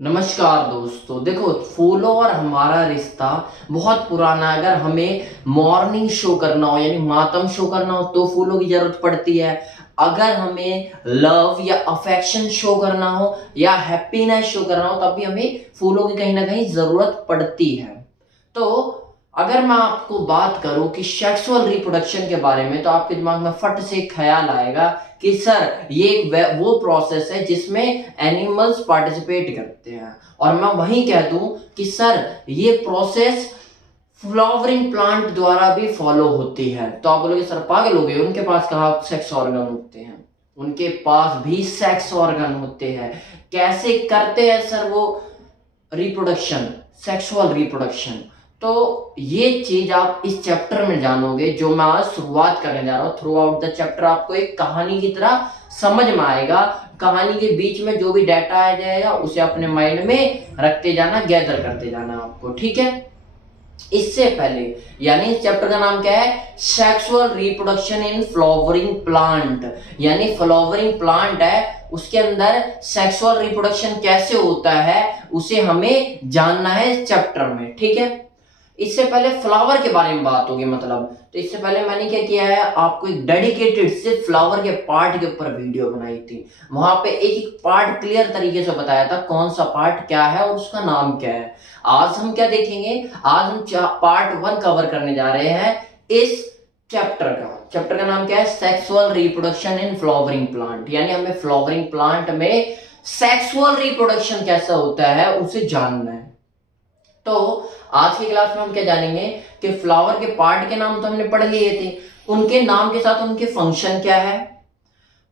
नमस्कार दोस्तों। देखो, फूलों और हमारा रिश्ता बहुत पुराना है। अगर हमें मॉर्निंग शो करना हो यानी मातम शो करना हो तो फूलों की जरूरत पड़ती है। अगर हमें लव या अफेक्शन शो करना हो या हैप्पीनेस शो करना हो तब भी हमें फूलों की कहीं ना कहीं जरूरत पड़ती है। तो अगर मैं आपको बात करूं कि सेक्सुअल रिप्रोडक्शन के बारे में तो आपके दिमाग में फट से एक ख्याल आएगा कि सर ये वो प्रोसेस है जिसमें एनिमल्स पार्टिसिपेट करते हैं। और मैं वहीं कह दूं कि सर ये प्रोसेस फ्लावरिंग प्लांट द्वारा भी फॉलो होती है। तो आप बोलोगे सर पागल हो गए, उनके पास कहाँ सेक्स ऑर्गन होते हैं? उनके पास भी सेक्स ऑर्गन होते हैं। कैसे करते हैं सर वो रिप्रोडक्शन, सेक्सुअल रिप्रोडक्शन? तो ये चीज आप इस चैप्टर में जानोगे जो मैं आज शुरुआत करने जा रहा हूँ। थ्रू आउट द चैप्टर आपको एक कहानी की तरह समझ में आएगा। कहानी के बीच में जो भी डाटा आ जाएगा उसे अपने माइंड में रखते जाना, गैदर करते जाना आपको, ठीक है? इससे पहले यानी इस चैप्टर का नाम क्या है? Sexual reproduction in flowering plant. यानी फ्लावरिंग प्लांट है, उसके अंदर सेक्सुअल रिप्रोडक्शन कैसे होता है उसे हमें जानना है इस चैप्टर में, ठीक है? इससे पहले फ्लावर के बारे में बात होगी, मतलब तो इससे पहले मैंने क्या किया है, आपको एक डेडिकेटेड सिर्फ फ्लावर के पार्ट के ऊपर वीडियो बनाई थी। वहां पे एक एक पार्ट क्लियर तरीके से बताया था कौन सा पार्ट क्या है और उसका नाम क्या है। आज हम क्या देखेंगे? आज हम पार्ट 1 कवर करने जा रहे हैं इस चैप्टर का नाम क्या है? Sexual reproduction in flowering plant. यानी हमें फ्लावरिंग प्लांट में सेक्सुअल रिप्रोडक्शन कैसा होता है उसे जानना है। तो आज की क्लास में हम क्या जानेंगे कि फ्लावर के पार्ट के नाम तो हमने पढ़ लिए थे, उनके नाम के साथ उनके फंक्शन क्या है।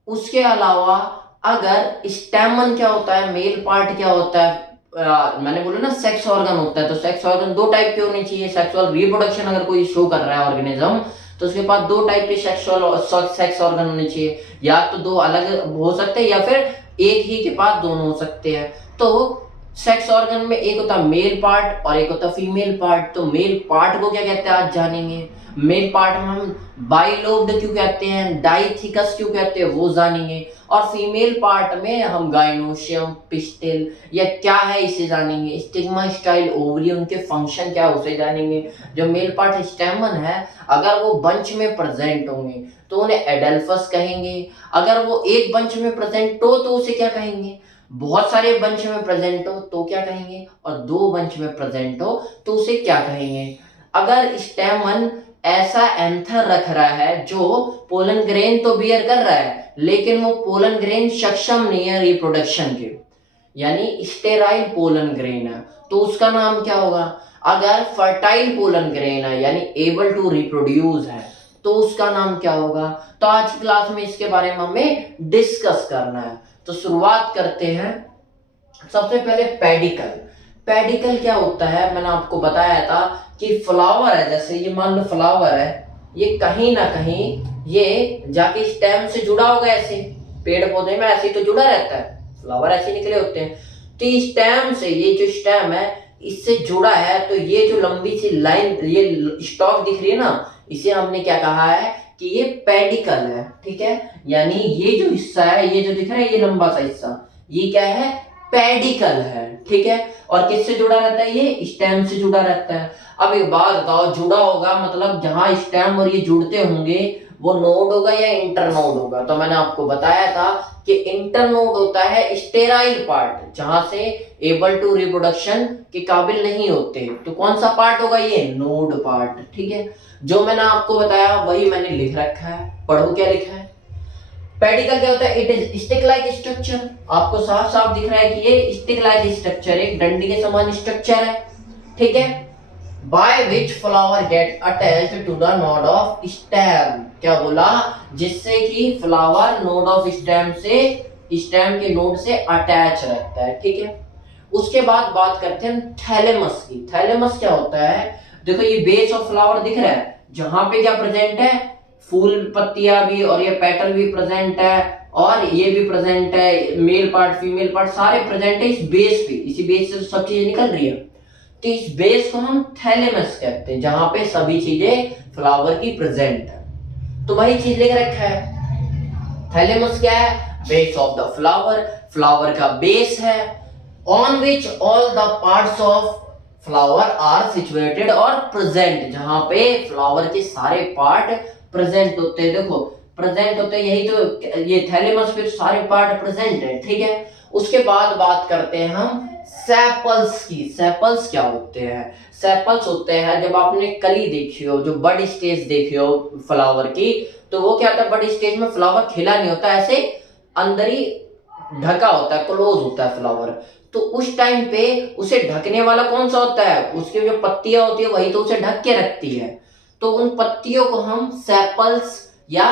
उसके अलावा अगर स्टेमन क्या होता है, मेल पार्ट क्या होता है, मैंने बोला ना सेक्स ऑर्गन होता है, तो सेक्स ऑर्गन दो टाइप के होने चाहिए। सेक्सुअल रिप्रोडक्शन अगर कोई शो कर रहा है ऑर्गेनिज्म तो उसके पास दो टाइप के सेक्सुअल सेक्स ऑर्गन होने चाहिए। या तो दो अलग हो सकते हैं या फिर एक ही के पास दोनों हो सकते हैं। तो सेक्स ऑर्गन में एक होता है मेल पार्ट और एक होता है फीमेल पार्ट। तो मेल पार्ट को क्या कहते हैं आज जानेंगे। मेल पार्ट में हम बाइलोब्ड क्यों कहते हैं, डाइथिकस क्यों कहते हैं वो जानेंगे। और फीमेल पार्ट में हम गाइनोशियम, पिस्टिल या क्या है इसे जानेंगे। स्टिग्मा, स्टाइल, ओवरी, उनके फंक्शन क्या है उसे जानेंगे। जो मेल पार्ट स्टेमन है अगर वो बंच में प्रेजेंट होंगे तो उन्हें एडल्फस कहेंगे। अगर वो एक बंच में प्रेजेंट हो तो उसे क्या कहेंगे? बहुत सारे बंच में प्रेजेंट हो तो क्या कहेंगे, और दो बंच में प्रेजेंट हो तो उसे क्या कहेंगे। अगर स्टेमन ऐसा एंथर रख रहा है जो पोलन ग्रेन तो बियर कर रहा है लेकिन वो पोलन ग्रेन सक्षम नहीं है रिप्रोडक्शन के, यानी स्टेराइल पोलन ग्रेन है, तो उसका नाम क्या होगा। अगर फर्टाइल पोलन ग्रेन है यानी एबल टू रिप्रोड्यूस है तो उसका नाम क्या होगा। तो आज की क्लास में इसके बारे में हमें डिस्कस करना है। तो शुरुआत करते हैं। सबसे पहले पेडिकल। पेडिकल क्या होता है, मैंने आपको बताया था कि फ्लावर है, जैसे ये मान लो फ्लावर है, ये कहीं ना कहीं ये जाके स्टेम से जुड़ा होगा। ऐसे पेड़ पौधे में ऐसे तो जुड़ा रहता है, फ्लावर ऐसे निकले होते हैं। तो स्टेम से, ये जो स्टेम है इससे जुड़ा है, तो ये जो लंबी सी लाइन, ये स्टॉक दिख रही है ना, इसे हमने क्या कहा है कि ये पेडिकल है, ठीक है? यानी ये जो हिस्सा है, ये जो दिख रहा है ये लंबा सा हिस्सा, ये क्या है? पेडिकल है, ठीक है? और किससे जुड़ा रहता है? ये स्टेम से जुड़ा रहता है। अब एक बात बताओ, जुड़ा होगा मतलब जहां स्टेम और ये जुड़ते होंगे वो नोड होगा या इंटरनोड होगा? तो मैंने आपको बताया था कि इंटरनोड होता है स्टेराइल पार्ट, जहां से एबल टू रिप्रोडक्शन के काबिल नहीं होते। तो कौन सा पार्ट होगा? ये नोड पार्ट, ठीक है? जो मैंने आपको बताया वही मैंने लिख रखा है, पढ़ो क्या लिखा है। पेडिकल क्या होता है? It is stick like structure. आपको साफ साफ दिख रहा है कि ये स्टिक लाइक स्ट्रक्चर, एक डंडी के समान स्ट्रक्चर है, ठीक है? By which flower get attached to the node of stem. क्या बोला? जिससे कि फ्लावर नोड ऑफ स्टेम से, स्टेम के नोड से अटैच रहता है, ठीक है? उसके बाद बात करते हैं थैलेमस की। थैलेमस क्या होता है? देखो ये बेस ऑफ फ्लावर दिख रहा है, जहां पे क्या प्रेजेंट है? फूल पत्तियां भी और ये पेटल भी प्रेजेंट है और ये भी प्रेजेंट है, मेल पार्ट फीमेल पार्ट सारे प्रेजेंट है इस बेस पे। इसी बेस से सब चीजें निकल रही है। तो इस बेस को हम थैलेमस कहते हैं, जहां पे सभी चीजें फ्लावर की प्रेजेंट है। तो वही चीज लेकर रखा है। थैलेमस क्या है? Base of the flower, flower का बेस है। On which all the parts of flower are situated और प्रेजेंट, जहां पे फ्लावर के सारे पार्ट प्रेजेंट होते हैं। देखो प्रेजेंट होते हैं, यही तो ये थैलेमस पे सारे पार्ट प्रेजेंट है, ठीक है। उसके बाद बात करते हैं हम सेपल्स की। सेपल्स क्या होते हैं? सेपल्स होते हैं, जब आपने कली देखी हो, जो बड स्टेज देखी हो फ्लावर की, तो वो क्या होता है, बड स्टेज में फ्लावर खिला नहीं होता, ऐसे अंदर ही ढका होता है, क्लोज होता है फ्लावर। तो उस टाइम पे उसे ढकने वाला कौन सा होता है? उसकी जो पत्तियां होती है वही तो उसे ढक के रखती है। तो उन पत्तियों को हम सेपल्स या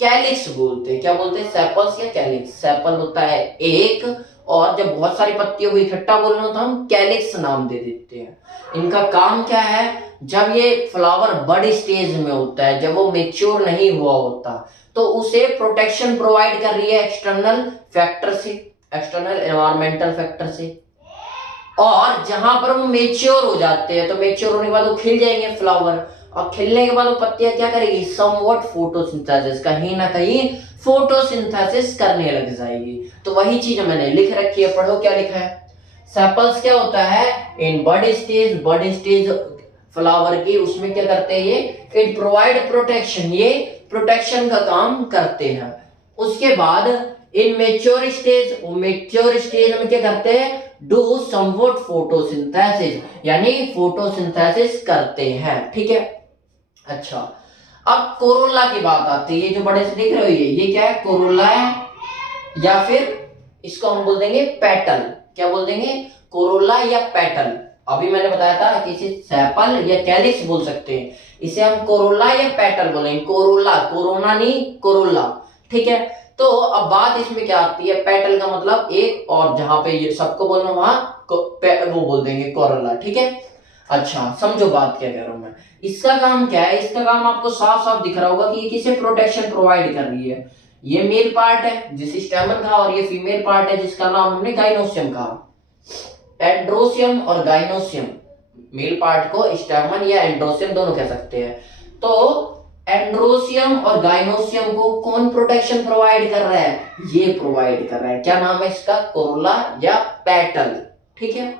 कैलिक्स बोलते हैं। क्या बोलते हैं? सेपल्स या कैलिक्स। सेपल होता है एक, और जब बहुत सारी पत्तियों को इकट्ठा बोलना हो तो हम कैलिक्स नाम दे देते हैं। इनका काम क्या है? जब ये फ्लावर बड़ स्टेज में होता है, जब वो मेच्योर नहीं हुआ होता, तो उसे प्रोटेक्शन प्रोवाइड कर रही है एक्सटर्नल फैक्टर से, एक्सटर्नल एनवायरमेंटल फैक्टर से। और जहां पर वो मेच्योर हो जाते हैं, तो मेच्योर होने के बाद वो खिल जाएंगे फ्लावर, और खिलने के बाद वो पत्तियां क्या करेगी? समवॉट फोटोसिंथेसिस, कहीं ना कहीं फोटोसिंथेसिस करने लग जाएगी। तो वही चीज मैंने लिख रखी है, पढ़ो क्या लिखा है। सेपल्स क्या होता है? इन बड स्टेज फ्लावर की, उसमें क्या करते हैं ये? इट प्रोवाइड प्रोटेक्शन, ये प्रोटेक्शन का काम करते हैं। उसके बाद इन मेच्योर स्टेज में क्या करते हैं? डू समवॉट फोटोसिंथेसिस, यानी फोटोसिंथेसिस करते हैं, ठीक है। अच्छा, अब कोरोला की बात आती है। ये जो बड़े से दिख रहे हो, ये क्या है? कोरोला है, या फिर इसको हम बोल देंगे पेटल। क्या बोल देंगे? कोरोला या पेटल। अभी मैंने बताया था कि इसे सेपल या कैलिक्स बोल सकते हैं, इसे हम कोरोला या पेटल बोलेंगे। कोरोला, कोरोना नहीं, कोरोला, ठीक है। तो अब बात इसमें क्या आती है? पेटल का मतलब एक, और जहां पे ये सबको बोलना वहां वो बोल देंगे कोरोला, ठीक है। अच्छा, समझो बात क्या कह रहा हूं मैं। इसका काम क्या है? इसका काम आपको साफ साफ दिख रहा होगा कि ये किसे प्रोटेक्शन प्रोवाइड कर रही है। ये मेल पार्ट है जिसे स्टैमन कहा, और ये फीमेल पार्ट है जिसका नाम हमने गाइनोसियम कहा। एंड्रोसियम और गाइनोसियम, मेल पार्ट को स्टैमन या एंड्रोसियम दोनों कह सकते हैं। तो एंड्रोसियम और गाइनोसियम को कौन प्रोटेक्शन प्रोवाइड कर रहा है? ये प्रोवाइड कर रहा है। क्या नाम है इसका? कोरोला या पेटल, ठीक है।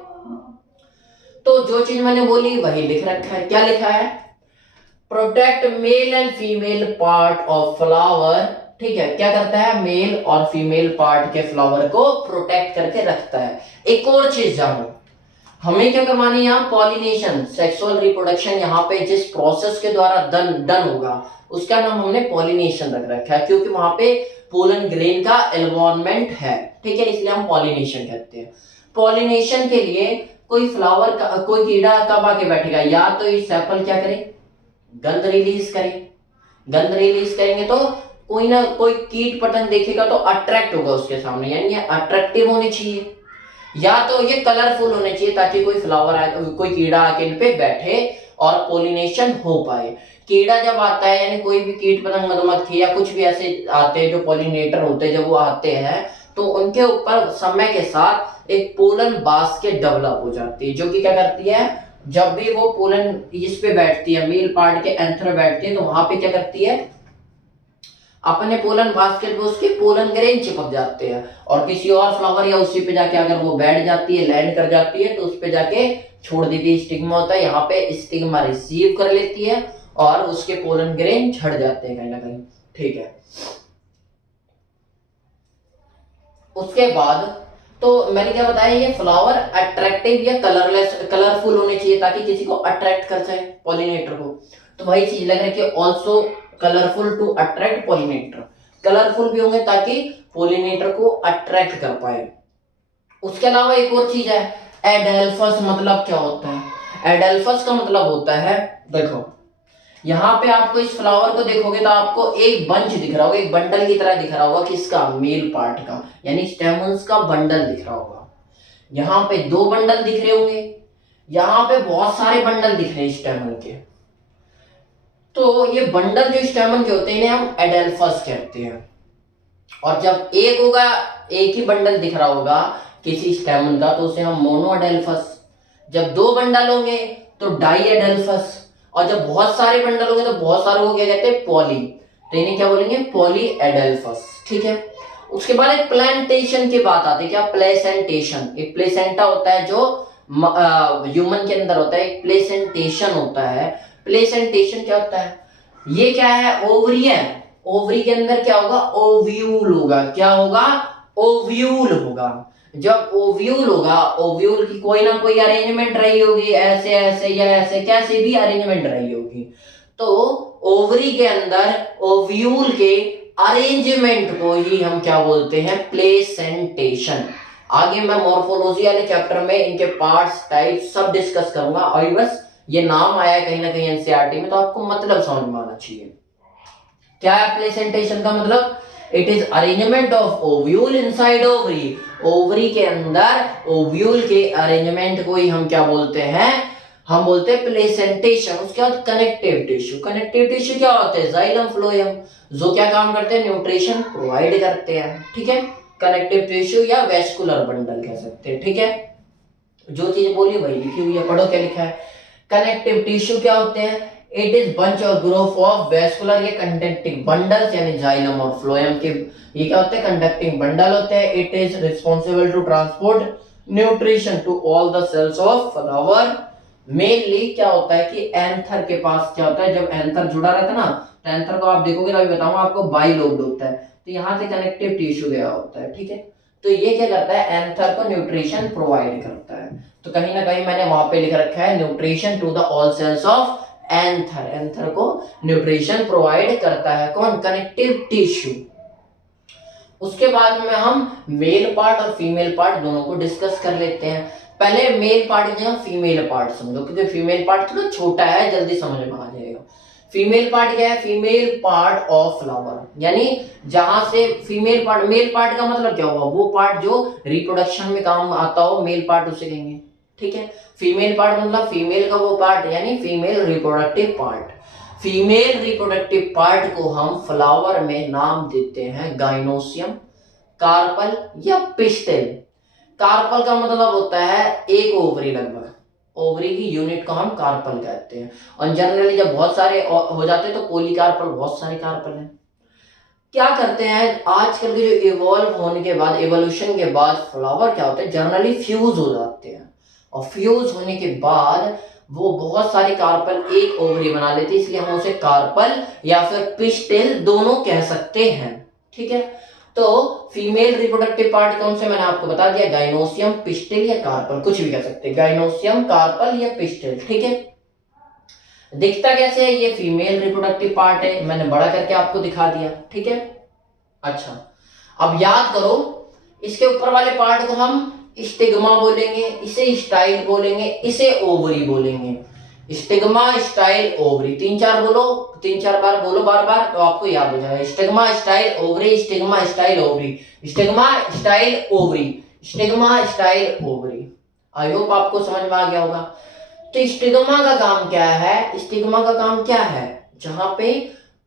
तो जो चीज मैंने बोली वही लिख रखा है। क्या लिखा है? Protect male and female part of flower, ठीक है। क्या करता है? मेल और फीमेल पार्ट के फ्लावर को प्रोटेक्ट करके रखता है। एक और चीज जानो, हमें क्या करवानी है यहाँ? Pollination, sexual reproduction. यहाँ पे जिस प्रोसेस के द्वारा डन होगा उसका नाम हमने पॉलिनेशन रख रखा है, क्योंकि वहां पे पोलन ग्रेन का इन्वॉल्वमेंट है, ठीक है, इसलिए हम पॉलिनेशन कहते हैं। पॉलिनेशन के लिए कोई फ्लावर का कोई कीड़ा कब आके बैठेगा? या तो ये सेपल क्या करे? गंध रिलीज करे। गंध रिलीज करेंगे तो कोई ना कोई कीट पतंग देखेगा तो अट्रैक्ट होगा उसके सामने, यानी ये अट्रैक्टिव होने चाहिए। या तो ये कलरफुल होने चाहिए ताकि कोई फ्लावर कोई कीड़ा आके इन पे बैठे और पोलिनेशन हो पाए। कीड़ा जब आता है, यानी कोई भी कीट पतंग, मधुमक्खी या कुछ भी ऐसे आते हैं जो पोलिनेटर होते हैं, जब वो आते हैं तो उनके ऊपर समय के साथ एक पोलन बास्केट डेवलप हो जाती है, जो कि क्या करती है? जब भी वो पोलन इस पे बैठती है, मेल पार्ट के एंथर बैठती है, तो वहां पे क्या करती है? अपने पोलन बास्केट में उसके पोलन ग्रेन चिपक जाते हैं, और किसी और फ्लावर या उसी पे जाके अगर वो बैठ जाती है, लैंड कर जाती है, तो उस पे जाके छोड़ देती है। स्टिग्मा होता है, यहाँ पे स्टिग्मा रिसीव कर लेती है और उसके पोलन ग्रेन झड़ जाते हैं कहीं ना कहीं, ठीक है। उसके बाद तो मैंने क्या बताया, ये फ्लावर अट्रैक्टिव या कलरफुल होने चाहिए ताकि किसी को अट्रैक्ट कर जाए, पॉलिनेटर को। तो वही चीज लग रही है कि also colourful to attract pollinator. Colourful भी होंगे ताकि पॉलिनेटर को अट्रैक्ट कर पाए। उसके अलावा एक और चीज है, एडेल्फस। मतलब क्या होता है? एडेल्फस का मतलब होता है, देखो यहाँ पे आपको इस फ्लावर को देखोगे तो आपको एक बंच दिख रहा होगा, एक बंडल की तरह दिख रहा होगा। किसका? मेल पार्ट का, यानी स्टेमन्स का बंडल दिख रहा होगा। यहाँ पे 2 बंडल दिख रहे होंगे, यहाँ पे बहुत सारे बंडल दिख रहे हैं स्टेमन के। तो ये बंडल जो स्टेमन के होते हैं इन्हें हम एडेल्फस कहते हैं। और जब एक होगा, एक ही बंडल दिख रहा होगा किसी स्टेमन का, तो उसे हम मोनो एडेल्फस। जब 2 बंडल होंगे तो डाई एडेल्फस, और जब बहुत सारे बंडल होंगे तो बहुत सारे को क्या कहते हैं? पॉली। तो इन्हें क्या बोलेंगे? पॉली एडेल्फस, ठीक है। उसके बाद एक प्लांटेशन की बात आती है, क्या? प्लेसेंटेशन। एक प्लेसेंटा होता है जो ह्यूमन के अंदर होता है, एक प्लेसेंटेशन होता है। प्लेसेंटेशन क्या होता है? ये क्या है? ओवरी है। ओवरी के अंदर क्या होगा? ओव्यूल होगा। क्या होगा? ओव्यूल होगा। जब ओव्यूल होगा, ओव्यूल की कोई ना कोई अरेंजमेंट रही होगी, ऐसे ऐसे या ऐसे, कैसे भी अरेंजमेंट रही होगी। तो ओवरी के अंदर ओव्यूल के अरेंजमेंट को ही हम क्या बोलते हैं? प्लेसेंटेशन। आगे मैं मॉर्फोलॉजी वाले चैप्टर में इनके पार्ट्स, टाइप सब डिस्कस करूंगा। और बस ये नाम आया कहीं ना कहीं एनसीईआरटी में, तो आपको मतलब समझ में आना चाहिए। क्या है प्लेसेंटेशन का मतलब? It is arrangement of ovule inside ovary. Ovary के अंदर ओव्यूल के अरेंजमेंट को ही हम क्या बोलते हैं? हम बोलते हैं प्लेसेंटेशन। उसके बाद कनेक्टिव टिश्यू। कनेक्टिव टिश्यू क्या होते हैं? जाइलम फ्लोएम, जो क्या काम करते हैं? न्यूट्रिशन प्रोवाइड करते हैं। ठीक है, कनेक्टिव टिश्यू या वेस्कुलर बंडल कह सकते हैं। ठीक है, जो चीज बोली वही लिखी हुई है, पढ़ो क्या लिखा है। कनेक्टिव टिश्यू क्या होते हैं? इट इज बंच और ग्रुप ऑफ वेस्कुलर या कंडक्टिंग बंडल्स, यानी जाइलम और फ्लोएम के ये क्या होते हैं? कंडक्टिंग बंडल होते हैं। It is responsible to transport nutrition to all the cells of flower. Mainly क्या होता है कि एंथर के पास क्या होता है? जब एंथर जुड़ा रहता है ना, तो एंथर को आप देखोगे ना, अभी बताऊंगा आपको, बाइलोब्ड होता है। तो यहाँ से कनेक्टिव टिश्यू गया होता है। ठीक है, तो ये क्या करता है? एंथर को न्यूट्रिशन प्रोवाइड करता है। तो कहीं ना कहीं मैंने वहां पे लिख रखा है nutrition to the all cells of anther. Anther को न्यूट्रिशन प्रोवाइड करता है कौन? Connective tissue. उसके बाद में हम मेल पार्ट और फीमेल पार्ट दोनों को डिस्कस कर लेते हैं। पहले मेल पार्ट की जगह फीमेल पार्ट समझो, क्योंकि फीमेल पार्ट थोड़ा छोटा है, जल्दी समझ में आ जाएगा। फीमेल पार्ट क्या है? फीमेल पार्ट ऑफ फ्लावर, यानी जहां से फीमेल पार्ट, मेल पार्ट का मतलब क्या होगा? वो पार्ट जो रिप्रोडक्शन में काम आता हो, मेल पार्ट उसे कहेंगे। ठीक है, फीमेल पार्ट मतलब फीमेल का वो पार्ट, यानी female reproductive part. Female reproductive part को हम फ्लावर में नाम देते हैं गाइनोसियम, कार्पल या पिस्टिल। कार्पल का मतलब होता है एक ओवरी, लगभग ओवरी की यूनिट को हम कार्पल कहते हैं। और जनरली जब बहुत सारे हो जाते हैं तो पोलीकार्पल, बहुत सारे कार्पल हैं। क्या करते हैं आजकल के जो इवॉल्व होने के बाद, एवोल्यूशन के बाद फ्लावर क्या होते हैं? जनरली फ्यूज हो जाते हैं, और फ्यूज होने के बाद वो बहुत सारे कार्पल एक ओवरी बना लेते हैं, इसलिए हम उसे कार्पल या फिर पिस्टिल दोनों कह सकते हैं। ठीक है, तो फीमेल रिप्रोडक्टिव पार्ट कौन से मैंने आपको बता दिया, गाइनोसियम, पिस्टिल या कार्पल, कुछ भी कह सकते हैं, गाइनोसियम, कार्पल या पिस्टिल। ठीक है, दिखता कैसे है? ये फीमेल रिप्रोडक्टिव पार्ट है, मैंने बड़ा करके आपको दिखा दिया। ठीक है, अच्छा अब याद करो, इसके ऊपर वाले पार्ट को हम स्टिग्मा बोलेंगे, इसे स्टाइल बोलेंगे, इसे ओवरी बोलेंगे। स्टिग्मा, स्टाइल, ओवरी, तीन चार बोलो, तीन चार बार बोलो बार बार, तो आपको याद हो जाएगा। Stigma, style, ovary, stigma, style, ovary, stigma, style, ovary, stigma, style, ovary. I hope आपको समझ में आ गया होगा। तो स्टिग्मा का काम क्या है? स्टिग्मा का काम क्या है? जहां पे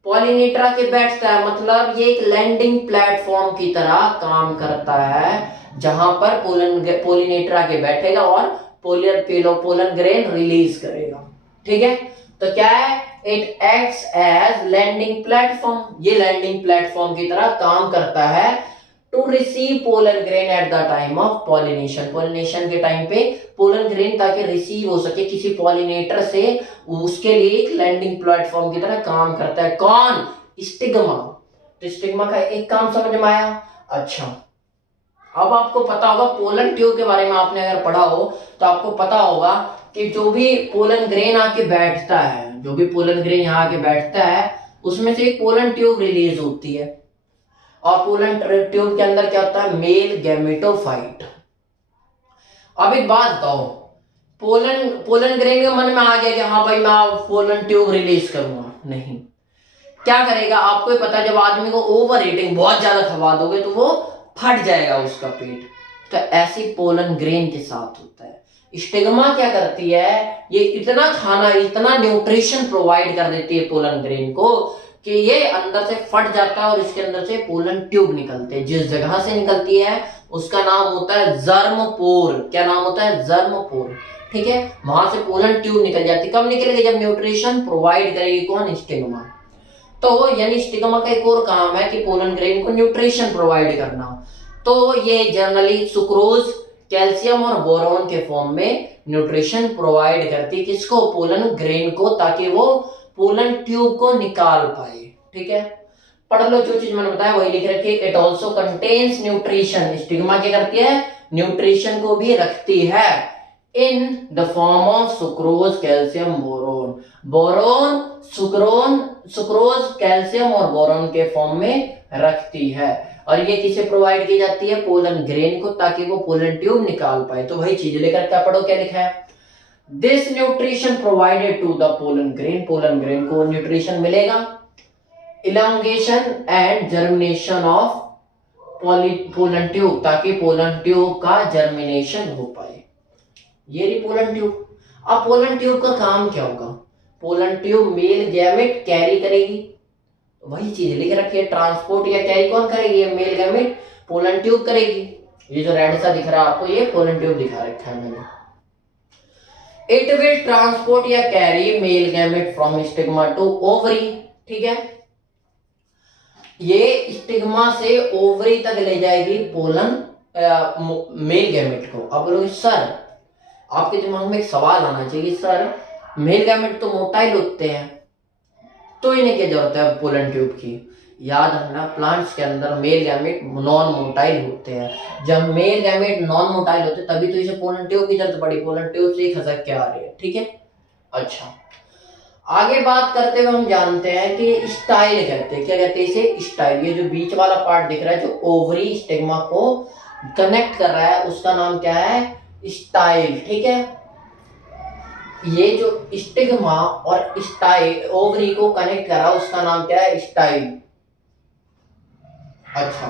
पॉलिनेटर के बैठता है, मतलब ये एक लैंडिंग प्लेटफॉर्म की तरह काम करता है, जहां पर पोलिनेटर आके बैठेगा और पोलन ग्रेन रिलीज करेगा। ठीक है, तो क्या है? It acts as landing platform, ये लैंडिंग प्लेटफॉर्म की तरह काम करता है to receive pollen grain at the time of pollination. Pollination के टाइम पे पोलन ग्रेन ताकि रिसीव हो सके किसी पॉलिनेटर से, उसके लिए एक लैंडिंग प्लेटफॉर्म की तरह काम करता है। कौन? स्टिग्मा। तो स्टिग्मा का एक काम समझ में आया। अच्छा, अब आपको पता होगा पोलन ट्यूब के बारे में, आपने अगर पढ़ा हो तो आपको पता होगा कि जो भी पोलन ग्रेन आके बैठता है, जो भी पोलन ग्रेन यहाँ आके बैठता है, उसमें से एक पोलन ट्यूब रिलीज होती है। और पोलन ट्यूब के अंदर क्या होता है? Male gametophyte. अब एक बात बताओ, पोलन ग्रेन के मन में आ गया कि हाँ भाई मैं पोलन ट्यूब रिलीज करूंगा? नहीं, क्या करेगा आपको ही पता है, जब आदमी को ओवर ईटिंग बहुत ज्यादा खवा दोगे तो वो फट जाएगा उसका पेट। तो ऐसी पोलन ग्रेन के साथ होता है। स्टिग्मा क्या करती है? ये इतना खाना, इतना न्यूट्रिशन प्रोवाइड कर देती है पोलन ग्रेन को कि ये अंदर से फट जाता है और इसके अंदर से पोलन ट्यूब निकलते हैं। जिस जगह से निकलती है उसका नाम होता है जर्मपोर। क्या नाम होता है? जर्मपोर। ठीक है, वहां से पोलन ट्यूब निकल जाती है। कब निकलेगी? जब न्यूट्रिशन प्रोवाइड करेगी कौन? स्टिग्मा। तो यानी स्टिग्मा का एक और काम है कि पोलन ग्रेन को न्यूट्रिशन प्रोवाइड करना। तो ये जनरली सुक्रोज, कैल्शियम और बोरॉन के फॉर्म में न्यूट्रिशन प्रोवाइड करती है किसको, पोलन ग्रेन को, ताकि वो पोलन ट्यूब को निकाल पाए। ठीक है, पढ़ लो जो चीज मैंने बताया वही लिख रखी है। It also contains nutrition, stigma क्या करती है, न्यूट्रिशन को भी रखती है in the form of sucrose, calcium, boron. Boron, sucrose, calcium और बोरोन के फॉर्म में रखती है। और ये किसे प्रोवाइड की जाती है, पोलन ग्रेन को, ताकि वो पोलन ट्यूब निकाल पाए। तो वही चीज लेकर क्या पढ़ो, क्या लिखा है, this nutrition provided to the pollen grain, pollen grain को न्यूट्रिशन मिलेगा, elongation and germination of pollen tube, ताकि पोलन ट्यूब का जर्मिनेशन हो पाए। ये रही पोलन ट्यूब। अब पोलन ट्यूब का काम क्या होगा, pollen tube male gamete carry करेगी, वही चीज लिख रखी है, ट्रांसपोर्ट या कैरी कौन करेगी, ये मेल गैमेट पोलन ट्यूब करेगी। ये जो रेड सा दिख रहा है आपको, ये पोलन ट्यूब दिखा रखा है मैंने। इट विल ट्रांसपोर्ट या carry male gamete from stigma to ovary. ठीक है, ये स्टिग्मा से ओवरी तक ले जाएगी पोलन मेल गैमेट को। अब बोलोगे सर, आपके दिमाग में एक सवाल आना चाहिए, सर मेल गैमेट तो मोटाइल होते हैं, तो इन्हें क्या जरूरत है पोलन ट्यूब की। याद रखना, प्लांट्स के अंदर मेल गैमेट नॉन मोटाइल होते हैं। जब मेल गैमेट नॉन मोटाइल होते हैं तभी तो इसे पोलन ट्यूब की जरूरत पड़ी, पोलन ट्यूब से ही खसक के आ रही है। ठीक है, अच्छा आगे बात करते हुए हम जानते हैं कि स्टाइल कहते हैं, क्या कहते हैं इसे, स्टाइल। ये जो बीच वाला पार्ट दिख रहा है जो ओवरी स्टिग्मा को कनेक्ट कर रहा है, उसका नाम क्या है, स्टाइल। ठीक है, ये जो स्टिग्मा और स्टाइल ओवरी को कनेक्ट कर रहा है उसका नाम क्या है, स्टाइल। अच्छा,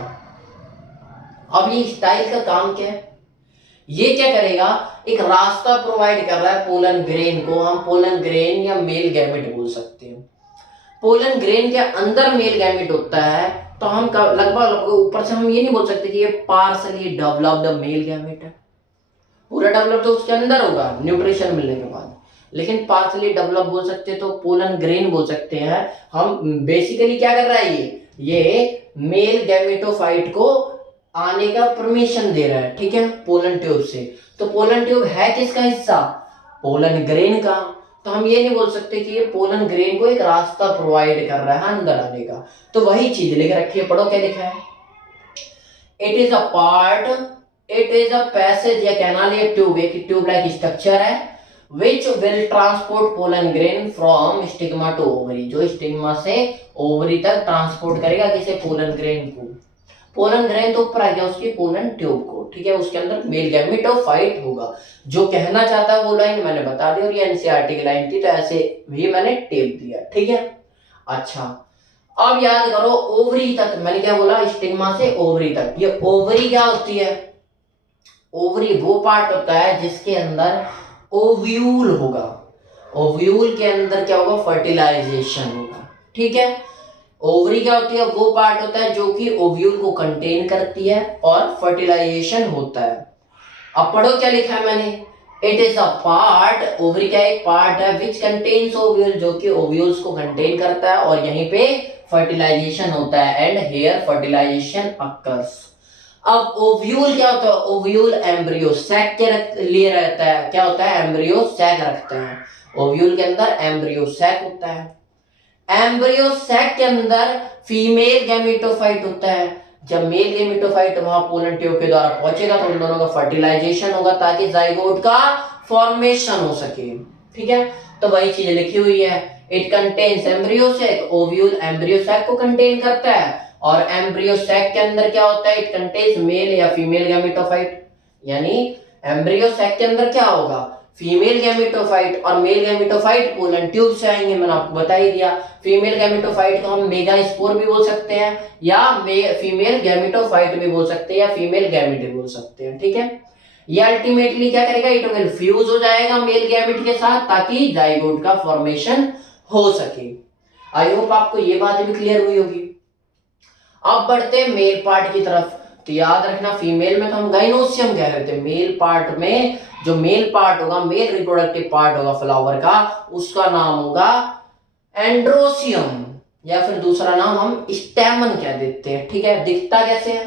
अब ये स्टाइल का काम क्या है, ये क्या करेगा, एक रास्ता प्रोवाइड कर रहा है पोलन ग्रेन को। हम पोलन ग्रेन या मेल गैमेट बोल सकते हैं। पोलन ग्रेन के अंदर मेल गैमेट होता है, तो हम लगभग ऊपर से हम ये नहीं बोल सकते कि ये पार्सली डेवलप्ड मेल गैमेट है, पूरा डेवलप तो उसके अंदर होगा न्यूट्रिशन मिलने के बाद, लेकिन पार्सली डेवलप बोल सकते हैं, तो पोलन ग्रेन बोल सकते हैं हम। बेसिकली क्या कर रहा है ये मेल गैमेटोफाइट को आने का परमिशन दे रहा है। ठीक है, पोलन ट्यूब से। तो पोलन ट्यूब है किसका हिस्सा, पोलन ग्रेन का। तो हम ये नहीं बोल सकते कि ये पोलन ग्रेन को एक रास्ता प्रोवाइड कर रहा है अंदर आने का। तो वही चीज लिख रखी है, पढ़ो क्या लिखा है, it is a part, it is a passage या कैनाल, ये ट्यूब, एक ट्यूब लाइक स्ट्रक्चर है, which will transport pollen grain from stigma to ovary, जो स्टिग्मा से ओवरी तक ट्रांसपोर्ट करेगा किसे, पोलन ग्रेन को। पोलन ग्रेन तो ऊपर आ गया उसकी पोलन ट्यूब को। ठीक है, उसके अंदर मेल गैमेटोफाइट होगा। जो कहना चाहता है वो लाइन मैंने बता दी, और ये एनसीईआरटी की लाइन थी, तो ऐसे भी मैंने टेप दिया। ठीक है, अच्छा अब याद करो, ओवरी तक मैंने क्या बोला, स्टिग्मा से ओवरी तक। ये ओवरी क्या होती है, ओवरी वो पार्ट होता है जिसके अंदर ओव्यूल होगा। ओव्यूल के अंदर क्या होगा, फर्टिलाइजेशन होगा। ठीक है, ओवरी क्या होती है, वो पार्ट होता है जो कि ओव्यूल को कंटेन करती है और फर्टिलाइजेशन होता है। अब पढ़ो क्या लिखा है मैंने, it is a part, ovary का एक पार्ट है, विच कंटेन्स ओव्यूल, जो कि ओव्यूल्स को कंटेन करता है और यहीं पे फर्टिलाइजेशन होता है, एंड हेयर फर्टिलाइजेशन अकर्स। अब ओव्यूल क्या होता है, ओव्यूल एम्ब्रियो सैक के लिए रहता है, क्या होता है, एम्ब्रियो सैक रखता है। ओव्यूल के अंदर एम्ब्रियो सैक होता है। एम्ब्रियो सैक के अंदर फीमेल गैमेटोफाइट होता है। जब मेल गैमेटोफाइट वहां पोलन ट्यूब के द्वारा पहुंचेगा तो उन दोनों का फर्टिलाइजेशन होगा, ताकि जाइगोट का फॉर्मेशन हो सके। ठीक है, तो वही चीज लिखी हुई है, it contains embryo sac, ovule embryo sac को कंटेन करता है, और एम्ब्रियो सैक के अंदर क्या होता है, इट कंटेन्स मेल या फीमेल गैमेटोफाइट। यानी एम्ब्रियो सैक के अंदर क्या होगा, फीमेल गैमेटोफाइट और मेल गैमेटोफाइट पोलन ट्यूब से आएंगे, मैंने आपको बता ही दिया। फीमेल गैमेटोफाइट को हम मेगास्पोर भी बोल सकते हैं, या फीमेल गैमेटोफाइट भी बोल सकते हैं, या फीमेल गैमेट भी बोल सकते हैं। ठीक है, ये अल्टीमेटली क्या करेगा, इट विल फ्यूज हो जाएगा मेल गैमेट के साथ, ताकि जाइगोट का फॉर्मेशन हो सके। आई होप आपको ये बात भी क्लियर हुई होगी। अब बढ़ते हैं मेल पार्ट की तरफ। तो याद रखना, फीमेल में तो हम गाइनोसियम कह रहे थे, मेल पार्ट में जो मेल पार्ट होगा, मेल रिप्रोडक्टिव पार्ट होगा फ्लावर का, उसका नाम होगा एंड्रोसियम। या फिर दूसरा नाम हम स्टेमन कह देते हैं, ठीक है। दिखता कैसे है,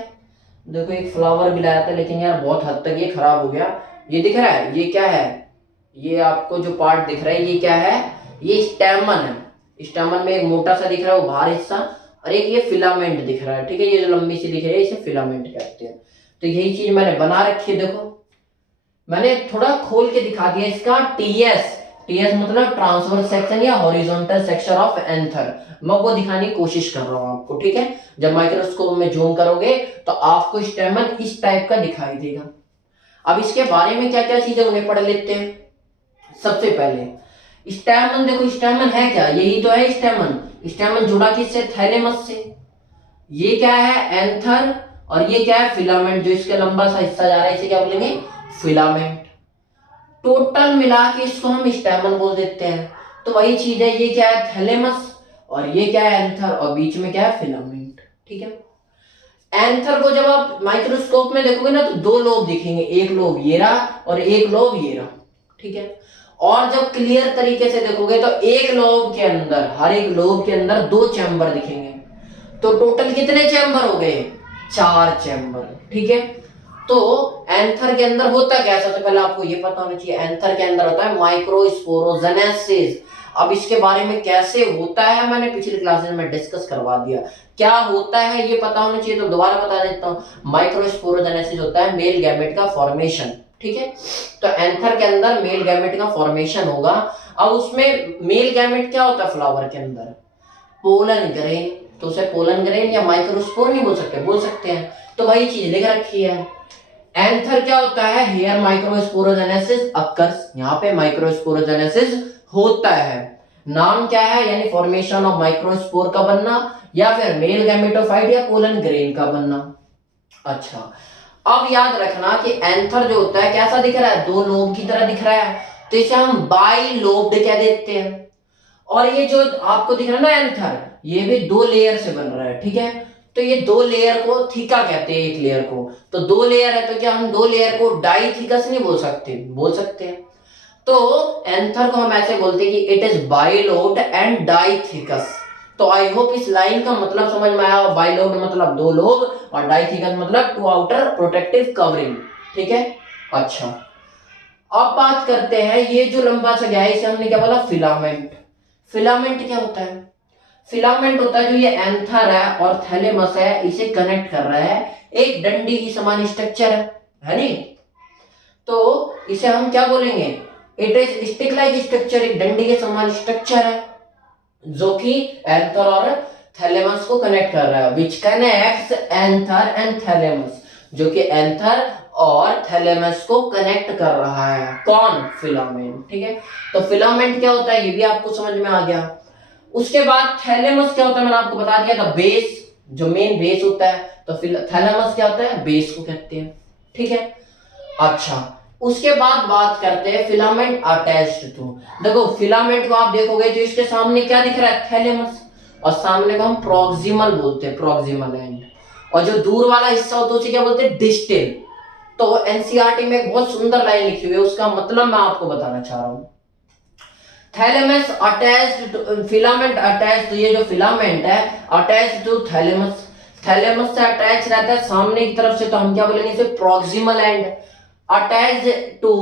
देखो एक फ्लावर भी लाया था लेकिन यार बहुत हद तक ये खराब हो गया। ये दिख रहा है, ये क्या है, ये आपको जो पार्ट दिख रहा है ये क्या है, ये स्टेमन है। स्टेमन में एक मोटा सा दिख रहा है वो बाहर हिस्सा, और एक ये फिलामेंट दिख रहा है, ठीक है। ये जो लंबी सी दिख रही है इसे फिलामेंट कहते हैं। तो यही चीज मैंने बना रखी है, देखो मैंने थोड़ा खोल के दिखा दिया इसका। टीएस, टीएस मतलब ट्रांसवर्स सेक्शन या हॉरिजॉन्टल सेक्शन ऑफ एंथर, मैं वो दिखाने की कोशिश कर रहा हूं आपको, ठीक है। जब माइक्रोस्कोप में जूम करोगे तो आपको स्टेमन इस टाइप का दिखाई देगा। अब इसके बारे में क्या क्या चीजें उन्हें पढ़ लेते हैं। सबसे पहले स्टेमन, देखो स्टेमन है क्या, यही तो है स्टेमन। स्टेमन जुड़ा किससे, थैलेमस से। ये क्या है, एंथर, और ये क्या है, फिलामेंट। जो इसका लंबा सा हिस्सा जा रहा है इसे क्या बोलेंगे, फिलामेंट। टोटल मिला के इसको हम स्टेमन बोल देते हैं। तो वही चीज है, ये क्या है, थैलेमस, और ये क्या है, एंथर, और बीच में क्या है, फिलामेंट, ठीक है। एंथर को जब आप माइक्रोस्कोप में देखोगे ना तो दो लोब दिखेंगे, एक लोब ये रहा और एक लोब ये रहा, ठीक है। और जब क्लियर तरीके से देखोगे तो एक लोब के अंदर, हर एक लोब के अंदर दो चैम्बर दिखेंगे। तो टोटल कितने चैम्बर हो गए, 4 चैम्बर, ठीक है। तो एंथर के अंदर होता क्या है, सबसे पहले आपको ये पता होना चाहिए। एंथर के अंदर होता है माइक्रोस्पोरोजेनेसिस। अब इसके बारे में कैसे होता है मैंने पिछली क्लासेस में डिस्कस करवा दिया। क्या होता है ये पता होना चाहिए, तो दोबारा बता देता हूं। माइक्रोस्पोरोजेनेसिस होता है मेल गैमेट का फॉर्मेशन, ठीक है। तो एंथर के अंदर मेल गैमेट का फॉर्मेशन होगा। अब उसमें मेल गैमेट क्या होता है फ्लावर के अंदर, पोलन ग्रेन। तो उसे पोलन ग्रेन या माइक्रोस्पोर नहीं बोल सकते, बोल सकते हैं। तो वही चीज लिख रखी है। एंथर क्या होता है, हेयर माइक्रोस्पोरोजेनेसिस अकर्स, यहाँ पे माइक्रोस्पोरोजेनेसिस होता है। नाम क्या है, यानी फॉर्मेशन ऑफ माइक्रोस्पोर का बनना, या फिर मेल गैमेटोफाइट या पोलन ग्रेन का बनना। अच्छा, अब याद रखना कि एंथर जो होता है कैसा दिख रहा है, दो लोब की तरह दिख रहा है, तो इसे हम बाइलोब्ड कह देते हैं। और ये जो आपको दिख रहा है ना एंथर, ये भी 2 लेयर से बन रहा है, ठीक है। तो ये 2 लेयर को थीका कहते हैं, एक लेयर को। तो 2 लेयर है तो क्या हम 2 लेयर को डाइथिकस नहीं बोल सकते, बोल सकते हैं। तो एंथर को हम ऐसे बोलते हैं कि इट इज बाइलोब्ड एंड डाइथिकस। तो आई होप इस लाइन का मतलब समझ में आया। बाइलोब्ड मतलब 2 लोब और डाइथिकस मतलब 2 आउटर प्रोटेक्टिव कवरिंग, ठीक है। अच्छा, अब बात करते हैं ये जो लंबा सा गया है इसे हमने क्या बोला, फिलामेंट। फिलामेंट क्या होता है, फिलामेंट होता है जो ये एंथर है और थैलेमस है इसे कनेक्ट कर रहा है, एक डंडी की समान स्ट्रक्चर है नहीं। तो इसे हम क्या बोलेंगे, it is stick like structure, एक डंडी के समान स्ट्रक्चर है जो कि एंथर और थैलेमस को कनेक्ट कर रहा है। Which connects anther and thalamus, जो कि एंथर और थैलेमस को कनेक्ट कर रहा है। कौन, फिलामेंट, ठीक है। तो फिलामेंट क्या होता है ये भी आपको समझ में आ गया। उसके बाद थैलेमस क्या होता है मैंने आपको बता दिया था, बेस, जो मेन बेस होता है। तो थैलेमस क्या होता है, बेस को कहते हैं, ठीक है। अच्छा, उसके बाद बात करते हैं फिलामेंट अटैच्ड टू। देखो फिलामेंट को आप देखोगे तो इसके सामने क्या दिख रहा है, थैलेमस, और सामने को हम प्रॉक्सिमल बोलते हैं, प्रॉक्सिमल एंड। और जो दूर वाला हिस्सा होता है उसे क्या बोलते हैं, डिस्टल। तो एनसीईआरटी में एक बहुत सुंदर लाइन लिखी हुई है, उसका मतलब मैं आपको बताना चाह रहा हूं। थैलेमस अटैच्ड, फिलामेंट अटैच्ड, तो ये जो फिलामेंट है अटैच्ड टू थैलेमस, थैलेमस से अटैच रहता है सामने की तरफ से, तो हम क्या बोलेंगे इसे proximal end. Attached to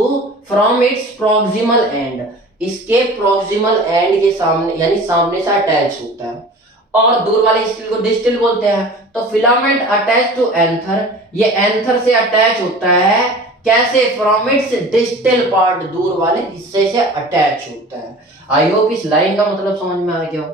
from its proximal end, इसके प्रॉक्सिमल एंड के सामने यानी सामने से अटैच होता है। और दूर वाले स्टिल को डिस्टिल बोलते हैं। तो फिलामेंट अटैच टू एंथर, ये एंथर से अटैच होता है, कैसे, फ्रॉम इट्स डिस्टल पार्ट, दूर वाले हिस्से से अटैच होता है। आई होप इस लाइन का मतलब समझ में आ गया हो,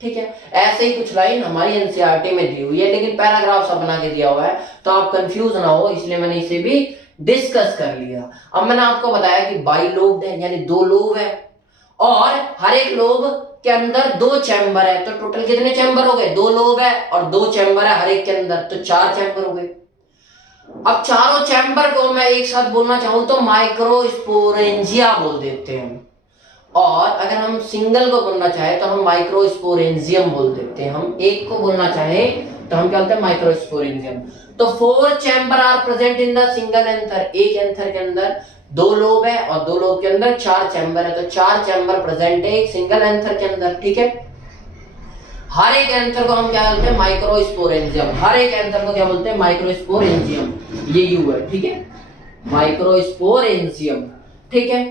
ठीक है। ऐसे ही कुछ लाइन हमारी एनसीईआरटी में दी हुई है, लेकिन पैराग्राफ सा बना के दिया हुआ है, तो आप कंफ्यूज ना हो, इसलिए मैंने इसे भी डिस्कस कर लिया। अब मैंने आपको बताया कि बाइलोब्ड है यानी 2 लोब है, और हर एक लोब के अंदर 2 चैम्बर है। तो टोटल कितने चैम्बर हो गए, 2 लोब है और 2 चैम्बर है हर एक के अंदर, तो 4 चैम्बर हो गए। अब चारों चैम्बर को मैं एक साथ बोलना चाहूं तो माइक्रोस्पोरेंजिया बोल देते हैं, और अगर हम सिंगल को बोलना चाहे तो हम माइक्रोस्पोरेंजियम बोल देते हैं। हम एक को बोलना चाहे तो हम क्या बोलते हैं, माइक्रोस्पोरेंजियम। तो 4 chamber are present in the single anther, एक एंथर के अंदर 2 लोब है और 2 लोब के अंदर 4 चैम्बर है, तो 4 चैम्बर प्रेजेंट है एक सिंगल एंथर के अंदर, ठीक है। हर एक एंथर को हम क्या बोलते हैं, माइक्रोस्पोरेंजियम। हर एक एंथर को क्या बोलते हैं, माइक्रोस्पोरेंजियम। ये यू है, ठीक है, माइक्रोस्पोरेंजियम, ठीक है।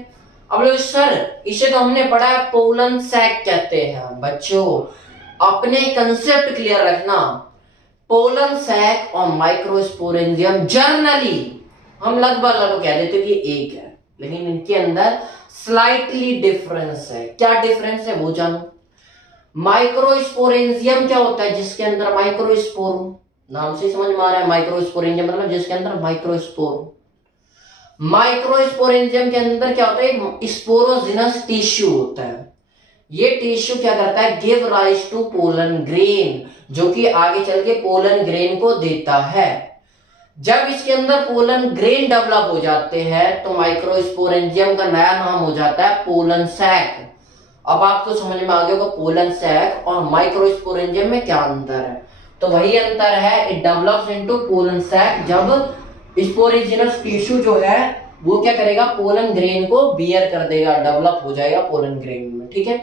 अब लोग सर इसे तो हमने पढ़ा है पोलन सैक कहते हैं। बच्चों अपने कंसेप्ट क्लियर रखना, पोलन सैक और माइक्रोस्पोरेंजियम जर्नली हम लगभग कह देते कि एक है, लेकिन इनके अंदर स्लाइटली डिफरेंस है। क्या डिफरेंस है वो जानो। माइक्रोस्पोरेंजियम क्या होता है, जिसके अंदर माइक्रोस्पोर, नाम से समझ में आ रहा है, माइक्रोस्पोरेंजियम मतलब जिसके अंदर माइक्रोस्पोर। माइक्रोस्पोरेंजियम के अंदर क्या होता है, स्पोरोजिनस टिश्यू होता है। ये टिश्यू क्या करता है, give rise to pollen grain, जो कि आगे चल के पोलन ग्रेन को देता है। जब इसके अंदर पोलन ग्रेन डेवलप हो जाते हैं तो माइक्रोस्पोरेंजियम का नया नाम हो जाता है पोलन सैक। अब आपको समझ में आ गया होगा पोलन सैक और माइक्रोस्पोरेंजियम में क्या अंतर है। तो वही अंतर है, it develops into pollen sac जब स्पोरोजिनस टिश्यू जो है वो क्या करेगा, पोलन ग्रेन को बियर कर देगा, डेवलप हो जाएगा पोलन ग्रेन में, ठीक है।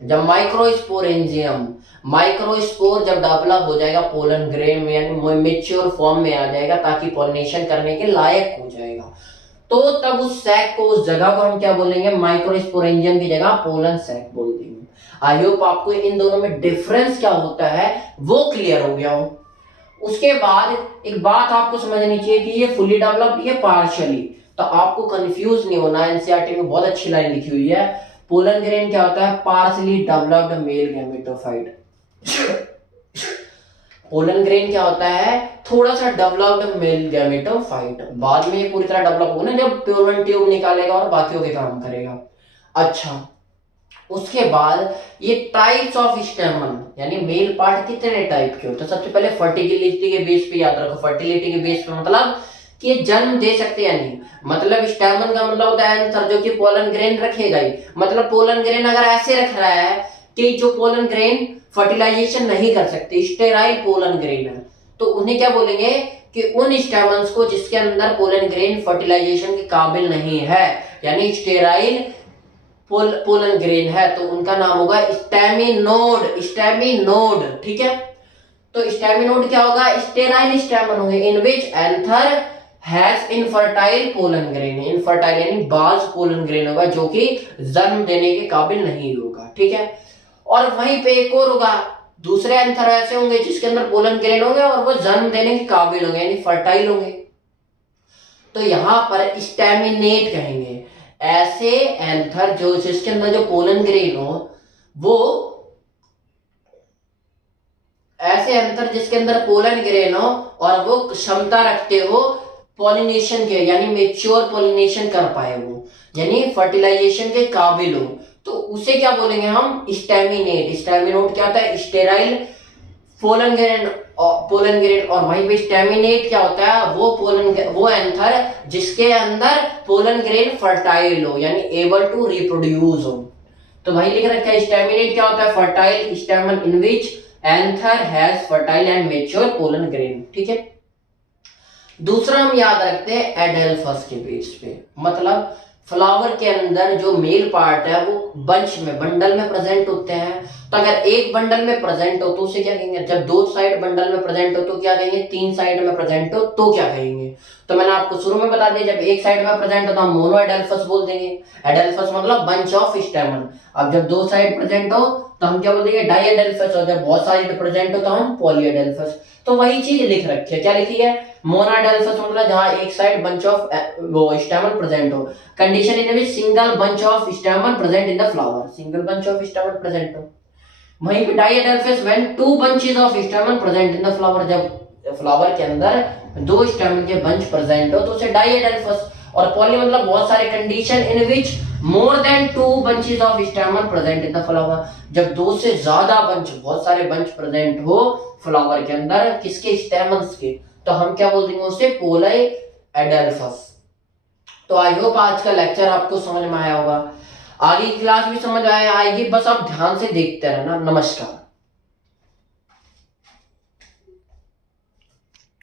जब माइक्रोस्पोरेंजियम, माइक्रोस्पोर जब डेवलप हो जाएगा पोलन ग्रेन में, यानी मैच्योर फॉर्म में आ जाएगा ताकि पॉलिनेशन करने के लायक हो जाएगा, तो तब उस सैक को, उस जगह को हम क्या बोलेंगे, माइक्रोस्पोरेंजियम की जगह पोलन सैक बोल देंगे। आई होप आपको इन दोनों में डिफरेंस क्या होता है वो क्लियर हो गया हो। उसके बाद एक बात आपको समझनी चाहिए कि ये फुली डेवलप्ड, ये पार्शियली, तो आपको कंफ्यूज नहीं होना। एनसीईआरटी में बहुत अच्छी लाइन लिखी हुई है, पोलन ग्रेन क्या होता है, partially developed male gametophyte. Pollen grain क्या होता है, थोड़ा सा डेवलप्ड मेल गैमेटोफाइट। बाद में ये पूरी तरह डेवलप होगा ना जब पोलन ट्यूब निकालेगा और बाकियों के काम करेगा। अच्छा, उसके बाद ये टाइप्स ऑफ स्टेमन, यानी मेल पार्ट कितने टाइप के होते हैं। सबसे पहले फर्टिलिटी के बेस पे याद रखो, फर्टिलिटी के बेस पे मतलब कि ये जन्म दे सकते हैं या नहीं। मतलब स्टेमन का मतलब होता है एंथर, जो कि पोलन ग्रेन रखेगा ही। मतलब पोलन ग्रेन अगर ऐसे रख रहा है कि जो पोलन ग्रेन फर्टिलाइजेशन नहीं कर सकते, स्टेराइल पोलन ग्रेन है, तो उन्हें क्या बोलेंगे कि उन स्टेमन्स को जिसके अंदर पोलन ग्रेन फर्टिलाइजेशन के काबिल नहीं है, यानी स्टेराइल पोलन ग्रेन है, तो उनका नाम होगा स्टेमिनोड। स्टेमिनोड, ठीक है। तो स्टेमिनोड क्या होगा, स्टेराइल स्टेमन होंगे in which anther has infertile pollen grain. Infertile यानी बाज पोलन ग्रेन होगा जो कि जन्म देने के काबिल नहीं होगा, ठीक है। और वहीं पे एक और होगा, दूसरे एंथर ऐसे होंगे जिसके अंदर पोलन ग्रेन होंगे और वो जन्म देने के काबिल होंगे, यानी फर्टाइल होंगे, तो यहां पर स्टेमिनेट कहेंगे। ऐसे एंथर जो जिसके अंदर जो पोलन ग्रेन हो, वो ऐसे एंथर जिसके अंदर पोलन ग्रेन हो और वो क्षमता रखते हो पॉलिनेशन के, यानी मेच्योर पॉलिनेशन कर पाए वो, यानी फर्टिलाइजेशन के काबिल हो, तो उसे क्या बोलेंगे हम, स्टेमिनेट। स्टेमिनोट क्या होता है, स्टेराइल पोलन ग्रेन, और वहीं पे स्टेमिनेट क्या होता है, वो एंथर जिसके अंदर पोलन ग्रेन फर्टाइल हो, यानी एबल टू रिप्रोड्यूस हो। तो वही लिख रखा है, स्टेमिनेट क्या होता है, fertile स्टेमन in which anther has fertile and mature pollen grain, ठीक है। दूसरा हम याद रखते हैं एडेल्फस के बेस पे, मतलब फ्लावर के अंदर जो मेल पार्ट है वो बंच में, बंडल में प्रेजेंट होते हैं। तो अगर एक बंडल में प्रेजेंट हो तो उसे क्या कहेंगे, जब दो साइड बंडल में प्रेजेंट हो तो क्या कहेंगे, तीन साइड में प्रेजेंट हो तो क्या कहेंगे। तो मैंने आपको शुरू में बता दिया, जब एक साइड में प्रेजेंट हो तो हम मोनो एडेल्फस बोल देंगे। एडेल्फस मतलब बंच ऑफ स्टेमन। अब जब दो साइड प्रेजेंट हो तो हम क्या बोल देंगे, डाई एडेल्फस, और जब बहुत साइड प्रेजेंट हो तो हम पॉली एडेल्फस। तो वही चीज लिख रखी है, क्या लिखी है, मोनोडेल्फस मतलब जहां एक साइड बंच ऑफ वो स्टेमन प्रेजेंट हो। Condition in which single bunch of stamen present in the flower, single bunch of stamen present हो। वहीं पे diadelphous when two bunches of stamen present in the flower, जब flower के अंदर दो स्टेमन के बंच प्रेजेंट हो तो उसे डाइएडेल्फस। और पॉली मतलब बहुत सारे condition in which more than two bunches of stamen present in the flower, जब दो से ज्यादा बंच, बहुत सारे बंच प्रेजेंट हो फ्लावर के अंदर, किसके, स्टेमन्स के, तो हम क्या बोल देंगे उसे, पोली एडेल्फस। तो आई होप आज का लेक्चर आपको समझ में आया होगा, आगे क्लास भी समझ आएगी, बस आप ध्यान से देखते रहना। नमस्कार।